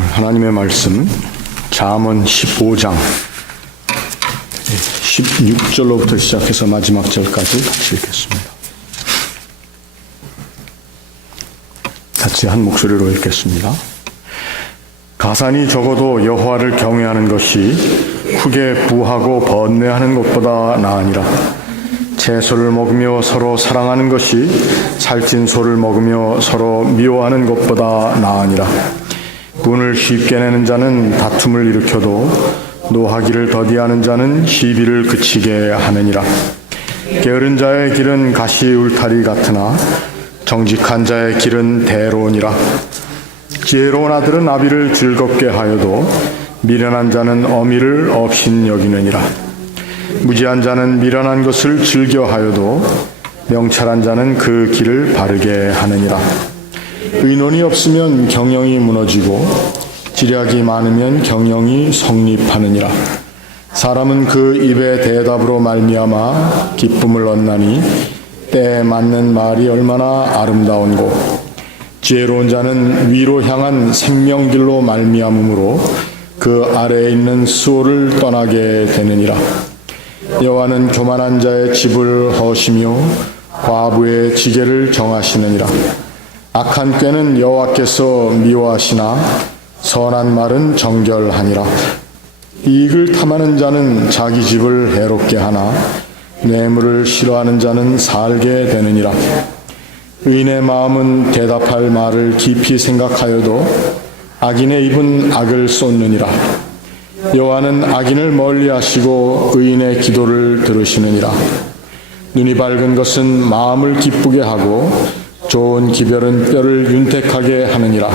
하나님의 말씀 잠언 15장 16절로부터 시작해서 마지막 절까지 같이 읽겠습니다. 같이 한 목소리로 읽겠습니다. 가산이 적어도 여호와를 경외하는 것이 크게 부하고 번뇌하는 것보다 나으니라. 채소를 먹으며 서로 사랑하는 것이 살찐 소를 먹으며 서로 미워하는 것보다 나으니라. 분을 쉽게 내는 자는 다툼을 일으켜도 노하기를 더디하는 자는 시비를 그치게 하느니라. 게으른 자의 길은 가시 울타리 같으나 정직한 자의 길은 대로니라. 지혜로운 아들은 아비를 즐겁게 하여도 미련한 자는 어미를 업신여기느니라. 무지한 자는 미련한 것을 즐겨하여도 명철한 자는 그 길을 바르게 하느니라. 의논이 없으면 경영이 무너지고 지략이 많으면 경영이 성립하느니라. 사람은 그 입의 대답으로 말미암아 기쁨을 얻나니 때에 맞는 말이 얼마나 아름다운고. 지혜로운 자는 위로 향한 생명길로 말미암으므로 그 아래에 있는 수호를 떠나게 되느니라. 여호와는 교만한 자의 집을 허시며 과부의 지게를 정하시느니라. 악한 꾀는 여호와께서 미워하시나 선한 말은 정결하니라. 이익을 탐하는 자는 자기 집을 해롭게 하나 뇌물을 싫어하는 자는 살게 되느니라. 의인의 마음은 대답할 말을 깊이 생각하여도 악인의 입은 악을 쏟느니라. 여호와는 악인을 멀리하시고 의인의 기도를 들으시느니라. 눈이 밝은 것은 마음을 기쁘게 하고 좋은 기별은 뼈를 윤택하게 하느니라.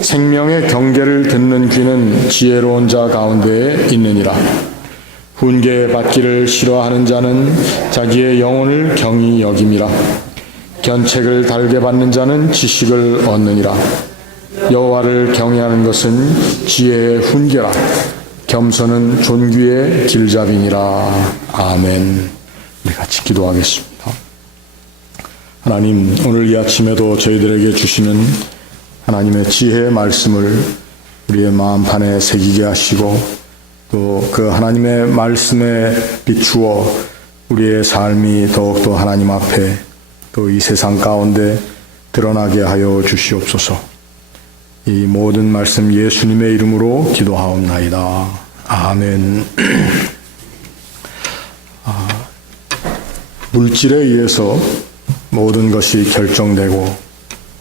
생명의 경계를 듣는 귀는 지혜로운 자 가운데에 있느니라. 훈계받기를 싫어하는 자는 자기의 영혼을 경히 여김이라. 견책을 달게 받는 자는 지식을 얻느니라. 여호와를 경외하는 것은 지혜의 훈계라. 겸손은 존귀의 길잡이니라. 아멘. 우리 같이 기도하겠습니다. 하나님, 오늘 이 아침에도 저희들에게 주시는 하나님의 지혜의 말씀을 우리의 마음판에 새기게 하시고 또 그 하나님의 말씀에 비추어 우리의 삶이 더욱더 하나님 앞에 또 이 세상 가운데 드러나게 하여 주시옵소서. 이 모든 말씀 예수님의 이름으로 기도하옵나이다. 아멘. 물질에 의해서 모든 것이 결정되고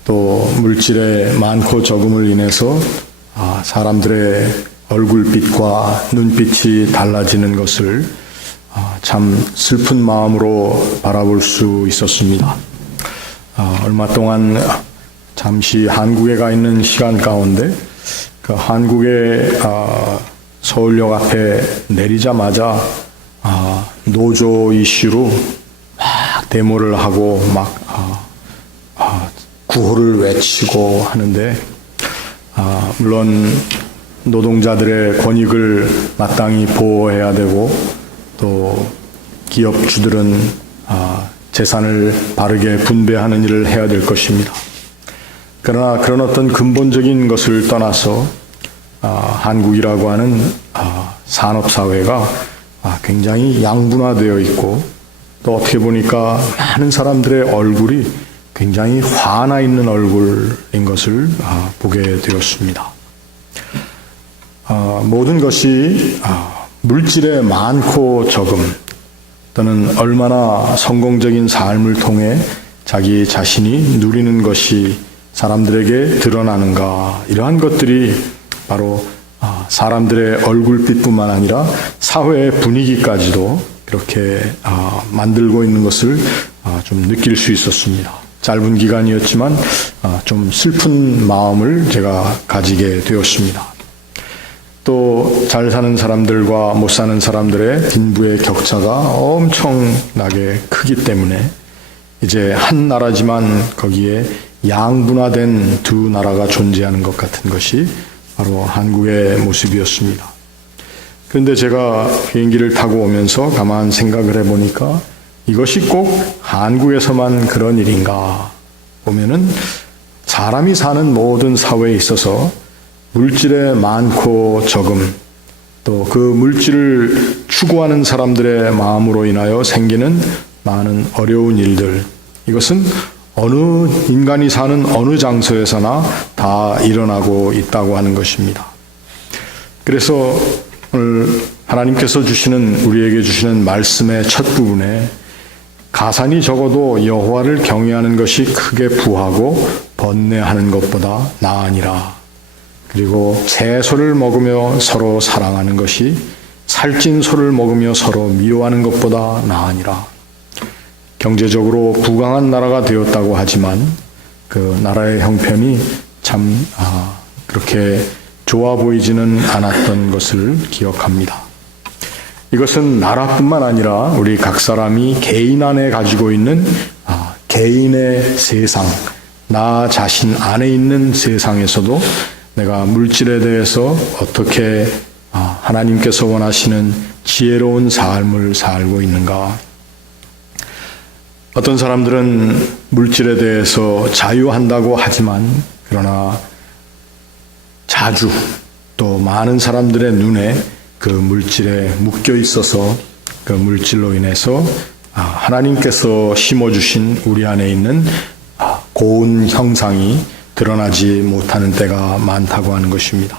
또 물질의 많고 적음을 인해서 사람들의 얼굴빛과 눈빛이 달라지는 것을 참 슬픈 마음으로 바라볼 수 있었습니다. 얼마 동안 잠시 한국에 가 있는 시간 가운데 그 한국의 서울역 앞에 내리자마자 노조 이슈로 막 데모를 하고 막 구호를 외치고 하는데 물론 노동자들의 권익을 마땅히 보호해야 되고 또 기업주들은 재산을 바르게 분배하는 일을 해야 될 것입니다. 그러나 그런 어떤 근본적인 것을 떠나서 한국이라고 하는 산업사회가 굉장히 양분화되어 있고 또 어떻게 보니까 많은 사람들의 얼굴이 굉장히 화나 있는 얼굴인 것을 보게 되었습니다. 모든 것이 물질의 많고 적음 또는 얼마나 성공적인 삶을 통해 자기 자신이 누리는 것이 사람들에게 드러나는가, 이러한 것들이 바로 사람들의 얼굴빛뿐만 아니라 사회의 분위기까지도 이렇게 만들고 있는 것을 좀 느낄 수 있었습니다. 짧은 기간이었지만 좀 슬픈 마음을 제가 가지게 되었습니다. 또 잘 사는 사람들과 못 사는 사람들의 빈부의 격차가 엄청나게 크기 때문에 이제 한 나라지만 거기에 양분화된 두 나라가 존재하는 것 같은 것이 바로 한국의 모습이었습니다. 그런데 제가 비행기를 타고 오면서 가만 생각을 해보니까 이것이 꼭 한국에서만 그런 일인가 보면은 사람이 사는 모든 사회에 있어서 물질의 많고 적음, 또 그 물질을 추구하는 사람들의 마음으로 인하여 생기는 많은 어려운 일들, 이것은 어느 인간이 사는 어느 장소에서나 다 일어나고 있다고 하는 것입니다. 그래서 오늘 하나님께서 우리에게 주시는 말씀의 첫 부분에 가산이 적어도 여호와를 경외하는 것이 크게 부하고 번뇌하는 것보다 나으니라. 그리고 새 소를 먹으며 서로 사랑하는 것이 살찐 소를 먹으며 서로 미워하는 것보다 나으니라. 경제적으로 부강한 나라가 되었다고 하지만 그 나라의 형편이 참 그렇게 좋아 보이지는 않았던 것을 기억합니다. 이것은 나라뿐만 아니라 우리 각 사람이 개인 안에 가지고 있는 개인의 세상, 나 자신 안에 있는 세상에서도 내가 물질에 대해서 어떻게 하나님께서 원하시는 지혜로운 삶을 살고 있는가. 어떤 사람들은 물질에 대해서 자유한다고 하지만 그러나 자주 또 많은 사람들의 눈에 그 물질에 묶여 있어서 그 물질로 인해서 하나님께서 심어주신 우리 안에 있는 고운 형상이 드러나지 못하는 때가 많다고 하는 것입니다.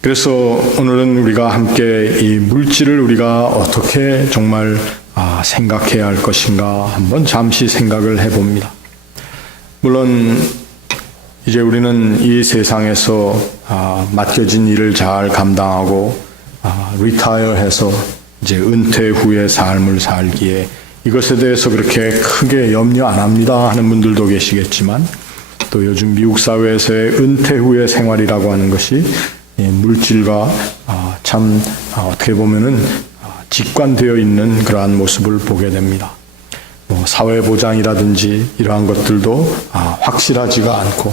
그래서 오늘은 우리가 함께 이 물질을 우리가 어떻게 정말 생각해야 할 것인가 한번 잠시 생각을 해봅니다. 물론 이제 우리는 이 세상에서 맡겨진 일을 잘 감당하고 리타이어해서 이제 은퇴 후의 삶을 살기에 이것에 대해서 그렇게 크게 염려 안 합니다 하는 분들도 계시겠지만, 또 요즘 미국 사회에서의 은퇴 후의 생활이라고 하는 것이 물질과 참 어떻게 보면은 직관되어 있는 그러한 모습을 보게 됩니다. 사회보장이라든지 이러한 것들도 확실하지가 않고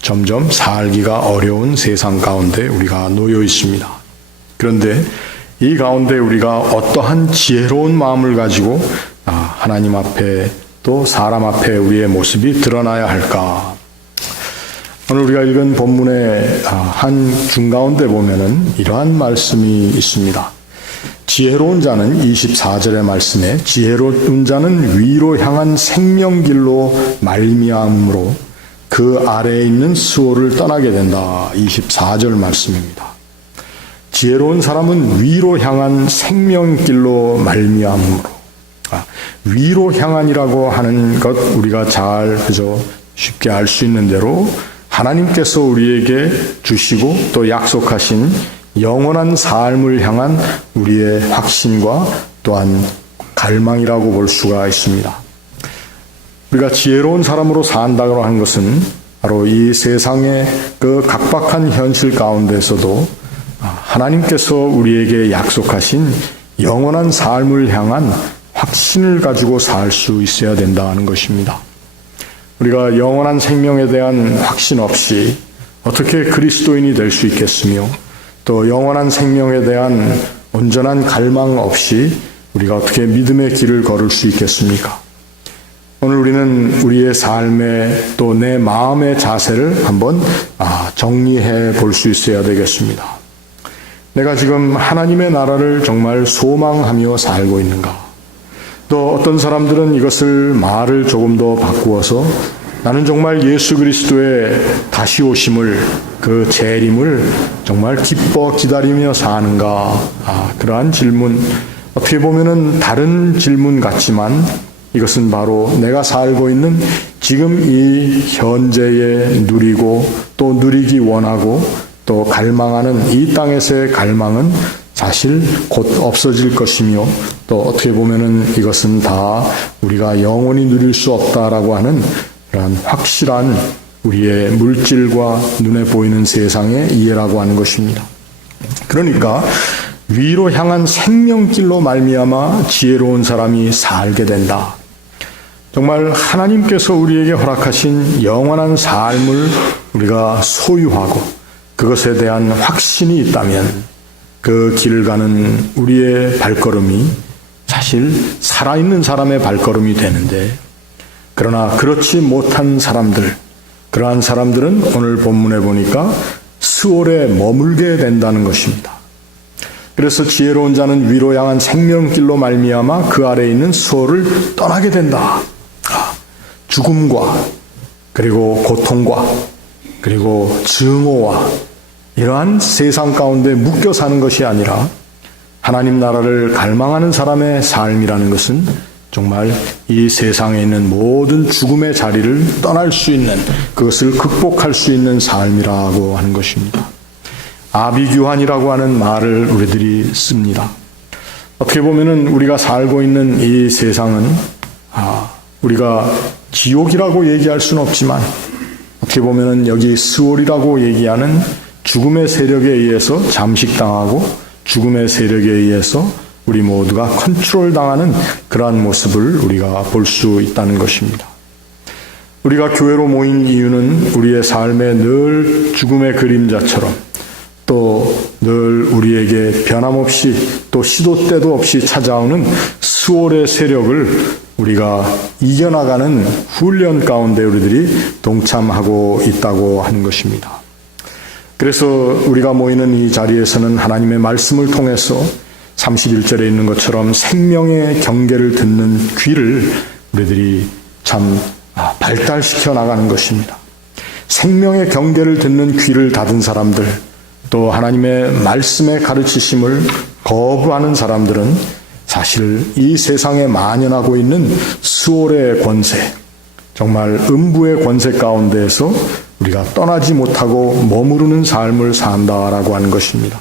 점점 살기가 어려운 세상 가운데 우리가 놓여 있습니다. 그런데 이 가운데 우리가 어떠한 지혜로운 마음을 가지고 하나님 앞에 또 사람 앞에 우리의 모습이 드러나야 할까? 오늘 우리가 읽은 본문의 한 중가운데 보면은 이러한 말씀이 있습니다. 지혜로운 자는 24절의 말씀에 지혜로운 자는 위로 향한 생명길로 말미암으로 그 아래에 있는 수호를 떠나게 된다. 24절 말씀입니다. 지혜로운 사람은 위로 향한 생명길로 말미암으로. 위로 향한이라고 하는 것 우리가 잘 그저 쉽게 알 수 있는 대로 하나님께서 우리에게 주시고 또 약속하신 영원한 삶을 향한 우리의 확신과 또한 갈망이라고 볼 수가 있습니다. 우리가 지혜로운 사람으로 산다고 하는 것은 바로 이 세상의 그 각박한 현실 가운데서도 하나님께서 우리에게 약속하신 영원한 삶을 향한 확신을 가지고 살 수 있어야 된다는 것입니다. 우리가 영원한 생명에 대한 확신 없이 어떻게 그리스도인이 될 수 있겠으며, 또 영원한 생명에 대한 온전한 갈망 없이 우리가 어떻게 믿음의 길을 걸을 수 있겠습니까? 오늘 우리는 우리의 삶의 또 내 마음의 자세를 한번 정리해 볼 수 있어야 되겠습니다. 내가 지금 하나님의 나라를 정말 소망하며 살고 있는가? 또 어떤 사람들은 이것을 말을 조금 더 바꾸어서 나는 정말 예수 그리스도의 다시 오심을, 그 재림을 정말 기뻐 기다리며 사는가? 그러한 질문, 어떻게 보면은 다른 질문 같지만 이것은 바로 내가 살고 있는 지금 이 현재에 누리고 또 누리기 원하고 또 갈망하는 이 땅에서의 갈망은 사실 곧 없어질 것이며, 또 어떻게 보면은 이것은 다 우리가 영원히 누릴 수 없다라고 하는 그런 확실한 우리의 물질과 눈에 보이는 세상의 이해라고 하는 것입니다. 그러니까 위로 향한 생명길로 말미암아 지혜로운 사람이 살게 된다. 정말 하나님께서 우리에게 허락하신 영원한 삶을 우리가 소유하고 그것에 대한 확신이 있다면 그 길을 가는 우리의 발걸음이 사실 살아있는 사람의 발걸음이 되는데, 그러나 그렇지 못한 사람들, 그러한 사람들은 오늘 본문에 보니까 스올에 머물게 된다는 것입니다. 그래서 지혜로운 자는 위로 향한 생명길로 말미암아 그 아래에 있는 스올을 떠나게 된다. 죽음과 그리고 고통과 그리고 증오와 이러한 세상 가운데 묶여 사는 것이 아니라 하나님 나라를 갈망하는 사람의 삶이라는 것은 정말 이 세상에 있는 모든 죽음의 자리를 떠날 수 있는, 그것을 극복할 수 있는 삶이라고 하는 것입니다. 아비규환이라고 하는 말을 우리들이 씁니다. 어떻게 보면은 우리가 살고 있는 이 세상은 우리가 지옥이라고 얘기할 수는 없지만 어떻게 보면은 여기 스올이라고 얘기하는 죽음의 세력에 의해서 잠식당하고 죽음의 세력에 의해서 우리 모두가 컨트롤 당하는 그러한 모습을 우리가 볼 수 있다는 것입니다. 우리가 교회로 모인 이유는 우리의 삶에 늘 죽음의 그림자처럼 또 늘 우리에게 변함없이 또 시도 때도 없이 찾아오는 스올의 세력을 우리가 이겨나가는 훈련 가운데 우리들이 동참하고 있다고 하는 것입니다. 그래서 우리가 모이는 이 자리에서는 하나님의 말씀을 통해서 31절에 있는 것처럼 생명의 경계를 듣는 귀를 우리들이 참 발달시켜 나가는 것입니다. 생명의 경계를 듣는 귀를 닫은 사람들, 또 하나님의 말씀의 가르치심을 거부하는 사람들은 사실 이 세상에 만연하고 있는 스올의 권세, 정말 음부의 권세 가운데에서 우리가 떠나지 못하고 머무르는 삶을 산다라고 하는 것입니다.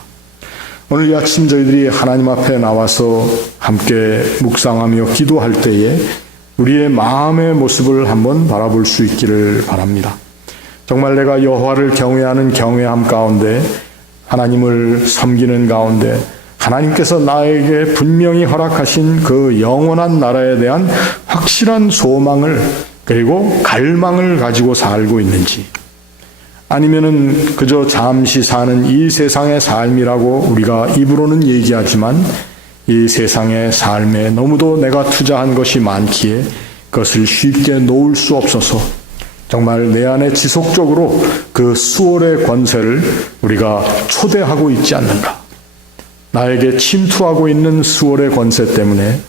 오늘 이 아침 저희들이 하나님 앞에 나와서 함께 묵상하며 기도할 때에 우리의 마음의 모습을 한번 바라볼 수 있기를 바랍니다. 정말 내가 여호와를 경외하는 경외함 가운데, 하나님을 섬기는 가운데 하나님께서 나에게 분명히 허락하신 그 영원한 나라에 대한 확실한 소망을 그리고 갈망을 가지고 살고 있는지, 아니면은 그저 잠시 사는 이 세상의 삶이라고 우리가 입으로는 얘기하지만 이 세상의 삶에 너무도 내가 투자한 것이 많기에 그것을 쉽게 놓을 수 없어서 정말 내 안에 지속적으로 그 스올의 권세를 우리가 초대하고 있지 않는가. 나에게 침투하고 있는 스올의 권세 때문에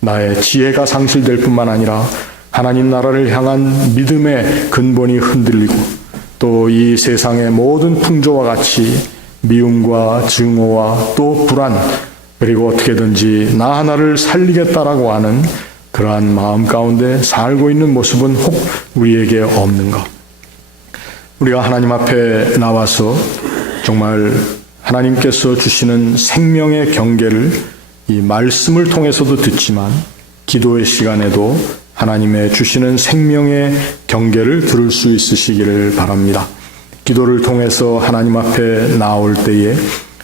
나의 지혜가 상실될 뿐만 아니라 하나님 나라를 향한 믿음의 근본이 흔들리고 또 이 세상의 모든 풍조와 같이 미움과 증오와 또 불안, 그리고 어떻게든지 나 하나를 살리겠다라고 하는 그러한 마음 가운데 살고 있는 모습은 혹 우리에게 없는가? 우리가 하나님 앞에 나와서 정말 하나님께서 주시는 생명의 경계를 이 말씀을 통해서도 듣지만 기도의 시간에도 하나님의 주시는 생명의 경계를 들을 수 있으시기를 바랍니다. 기도를 통해서 하나님 앞에 나올 때에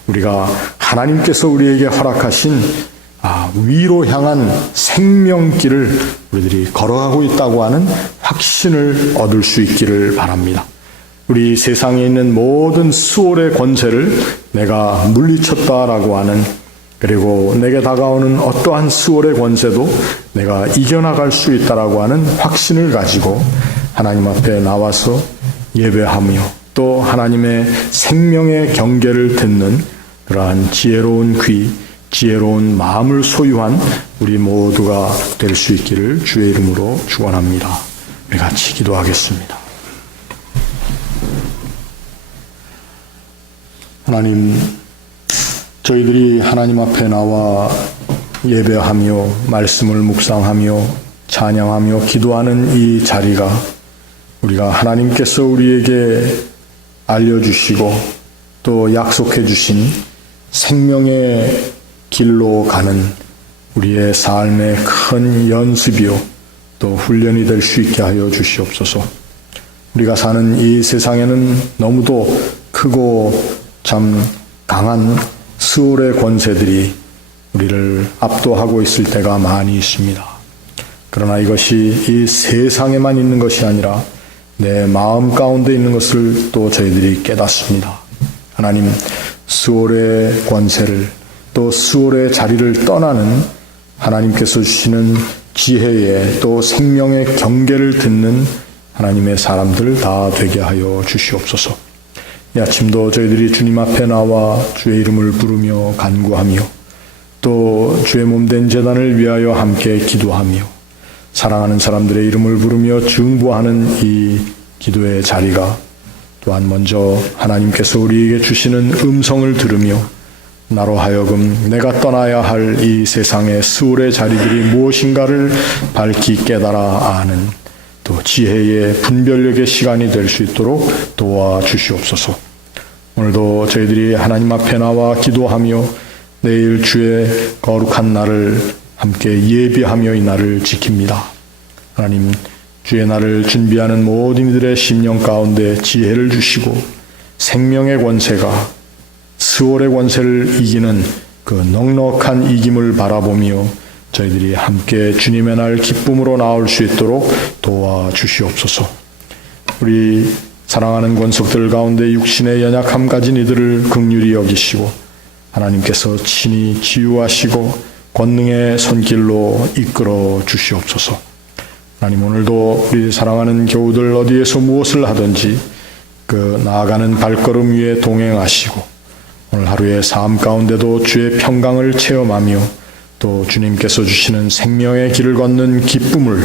우리가 하나님께서 우리에게 허락하신 위로 향한 생명길을 우리들이 걸어가고 있다고 하는 확신을 얻을 수 있기를 바랍니다. 우리 세상에 있는 모든 스올의 권세를 내가 물리쳤다라고 하는, 그리고 내게 다가오는 어떠한 스올의 권세도 내가 이겨나갈 수 있다라고 하는 확신을 가지고 하나님 앞에 나와서 예배하며 또 하나님의 생명의 경계를 듣는 그러한 지혜로운 귀, 지혜로운 마음을 소유한 우리 모두가 될 수 있기를 주의 이름으로 축원합니다. 우리 같이 기도하겠습니다. 하나님, 저희들이 하나님 앞에 나와 예배하며 말씀을 묵상하며 찬양하며 기도하는 이 자리가 우리가 하나님께서 우리에게 알려주시고 또 약속해 주신 생명의 길로 가는 우리의 삶의 큰 연습이요 또 훈련이 될 수 있게 하여 주시옵소서. 우리가 사는 이 세상에는 너무도 크고 참 강한 스올의 권세들이 우리를 압도하고 있을 때가 많이 있습니다. 그러나 이것이 이 세상에만 있는 것이 아니라 내 마음 가운데 있는 것을 또 저희들이 깨닫습니다. 하나님, 스올의 권세를 또 스올의 자리를 떠나는 하나님께서 주시는 지혜의 또 생명의 경계를 듣는 하나님의 사람들 다 되게 하여 주시옵소서. 이 아침도 저희들이 주님 앞에 나와 주의 이름을 부르며 간구하며 또 주의 몸된 제단을 위하여 함께 기도하며 사랑하는 사람들의 이름을 부르며 중보하는 이 기도의 자리가 또한 먼저 하나님께서 우리에게 주시는 음성을 들으며 나로 하여금 내가 떠나야 할 이 세상의 수월의 자리들이 무엇인가를 밝히 깨달아 아는 또 지혜의 분별력의 시간이 될 수 있도록 도와주시옵소서. 오늘도 저희들이 하나님 앞에 나와 기도하며 내일 주의 거룩한 날을 함께 예비하며 이 날을 지킵니다. 하나님, 주의 날을 준비하는 모든 이들의 심령 가운데 지혜를 주시고 생명의 권세가 스월의 권세를 이기는 그 넉넉한 이김을 바라보며 저희들이 함께 주님의 날 기쁨으로 나올 수 있도록 도와주시옵소서. 우리 사랑하는 권속들 가운데 육신의 연약함 가진 이들을 긍휼히 여기시고 하나님께서 친히 치유하시고 권능의 손길로 이끌어 주시옵소서. 하나님, 오늘도 우리 사랑하는 교우들 어디에서 무엇을 하든지 그 나아가는 발걸음 위에 동행하시고 오늘 하루의 삶 가운데도 주의 평강을 체험하며 또 주님께서 주시는 생명의 길을 걷는 기쁨을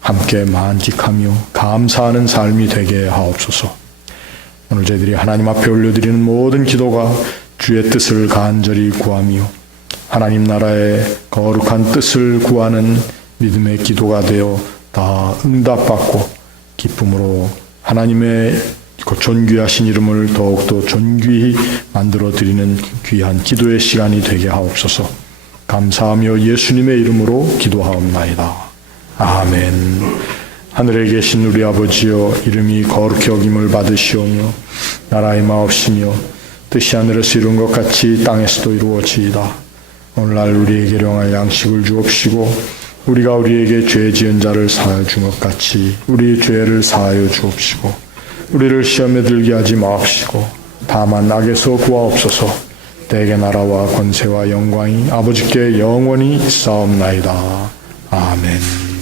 함께 만끽하며 감사하는 삶이 되게 하옵소서. 오늘 저희들이 하나님 앞에 올려드리는 모든 기도가 주의 뜻을 간절히 구하며 하나님 나라의 거룩한 뜻을 구하는 믿음의 기도가 되어 다 응답받고 기쁨으로 하나님의 존귀하신 이름을 더욱더 존귀히 만들어드리는 귀한 기도의 시간이 되게 하옵소서. 감사하며 예수님의 이름으로 기도하옵나이다. 아멘. 하늘에 계신 우리 아버지여, 이름이 거룩히 여김을 받으시오며 나라의 마옵시며 뜻이 하늘에서 이룬 것 같이 땅에서도 이루어지이다. 오늘날 우리에게 일용할 양식을 주옵시고 우리가 우리에게 죄 지은 자를 사하여 준 것 같이 우리 죄를 사하여 주옵시고 우리를 시험에 들게 하지 마옵시고 다만 악에서 구하옵소서. 대개 나라와 권세와 영광이 아버지께 영원히 있사옵나이다. 아멘.